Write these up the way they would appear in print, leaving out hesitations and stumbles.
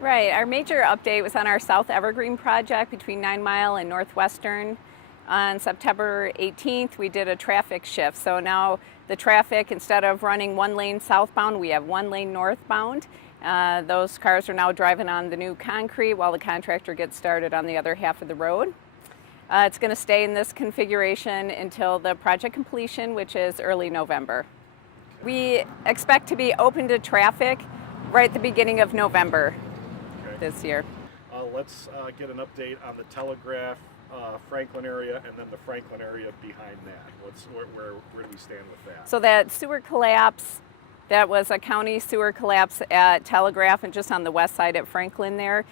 Right, our major update was on our South Evergreen project between 9 Mile and Northwestern. On September 18th, we did a traffic shift. So now the traffic, instead of running one lane southbound, we have one lane northbound. Those cars are now driving on the new concrete while the contractor gets started on the other half of the road. It's going to stay in this configuration until the project completion, which is early November. We expect to be open to traffic right at the beginning of November this year. Let's get an update on the Telegraph, Franklin area, and then the Franklin area behind that. Where do we stand with that? So that sewer collapse, that was a county sewer collapse at Telegraph and just on the west side at Franklin there.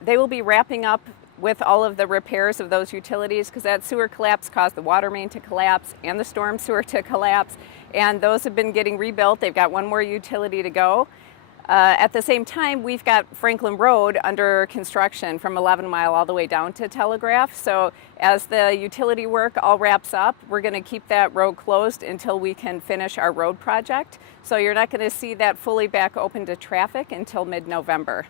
They will be wrapping up with all of the repairs of those utilities because that sewer collapse caused the water main to collapse and the storm sewer to collapse, and those have been getting rebuilt. They've got one more utility to go. At the same time, we've got Franklin Road under construction from 11 Mile all the way down to Telegraph. So as the utility work all wraps up, we're going to keep that road closed until we can finish our road project. So you're not going to see that fully back open to traffic until mid-November.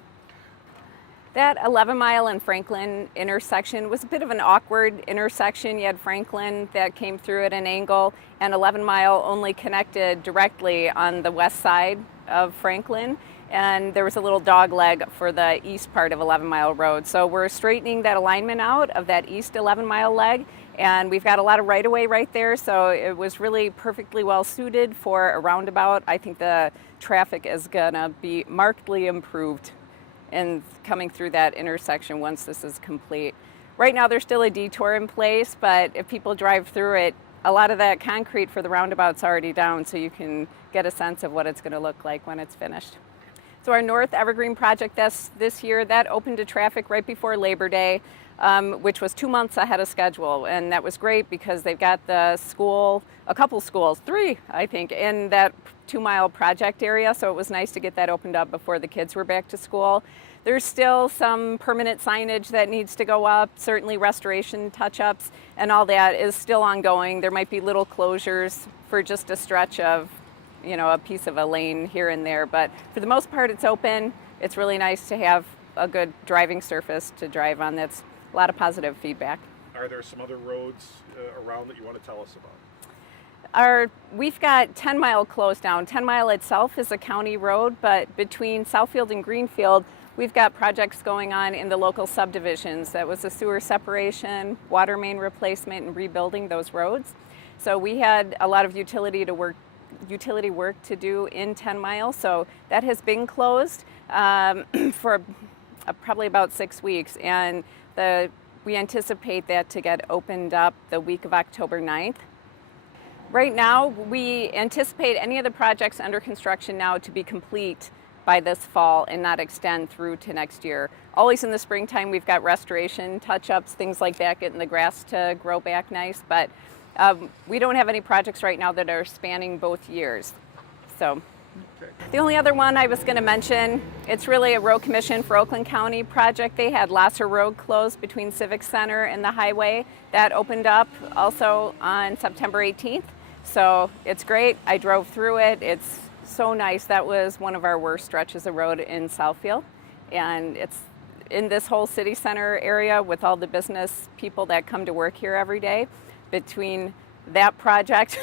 That 11 Mile and Franklin intersection was a bit of an awkward intersection. You had Franklin that came through at an angle, and 11 Mile only connected directly on the west side of Franklin, and there was a little dog leg for the east part of 11 Mile Road. So we're straightening that alignment out of that east 11 Mile leg, and we've got a lot of right-of-way right there, so it was really perfectly well suited for a roundabout. I think the traffic is gonna be markedly improved and coming through that intersection once this is complete. Right now there's still a detour in place, but if people drive through it, a lot of that concrete for the roundabout's already down, so you can get a sense of what it's going to look like when it's finished. So our North Evergreen project this year, that opened to traffic right before Labor Day, which was 2 months ahead of schedule, and that was great because they've got the school, a couple schools, 3 I think, in that 2 Mile project area, so it was nice to get that opened up before the kids were back to school. There's still some permanent signage that needs to go up, certainly restoration touch-ups, and all that is still ongoing. There might be little closures for just a stretch of, you know, a piece of a lane here and there, but for the most part it's open. It's really nice to have a good driving surface to drive on. That's a lot of positive feedback. Are there some other roads around that you want to tell us about? We've got 10 Mile closed down. 10 Mile itself is a county road, but between Southfield and Greenfield, we've got projects going on in the local subdivisions. That was a sewer separation, water main replacement, and rebuilding those roads. So we had a lot of utility work to do in 10 Mile, so that has been closed for probably about 6 weeks, and we anticipate that to get opened up the week of October 9th. Right now, we anticipate any of the projects under construction now to be complete by this fall and not extend through to next year. Always in the springtime, we've got restoration, touch-ups, things like that, getting the grass to grow back nice, but we don't have any projects right now that are spanning both years. So the only other one I was going to mention, it's really a road commission for Oakland County project. They had Lasser Road closed between Civic Center and the highway. That opened up also on September 18th. So it's great. I drove through it. It's so nice. That was one of our worst stretches of road in Southfield. And it's in this whole city center area with all the business people that come to work here every day. Between that project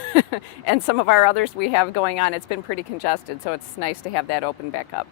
and some of our others we have going on, it's been pretty congested. So it's nice to have that open back up.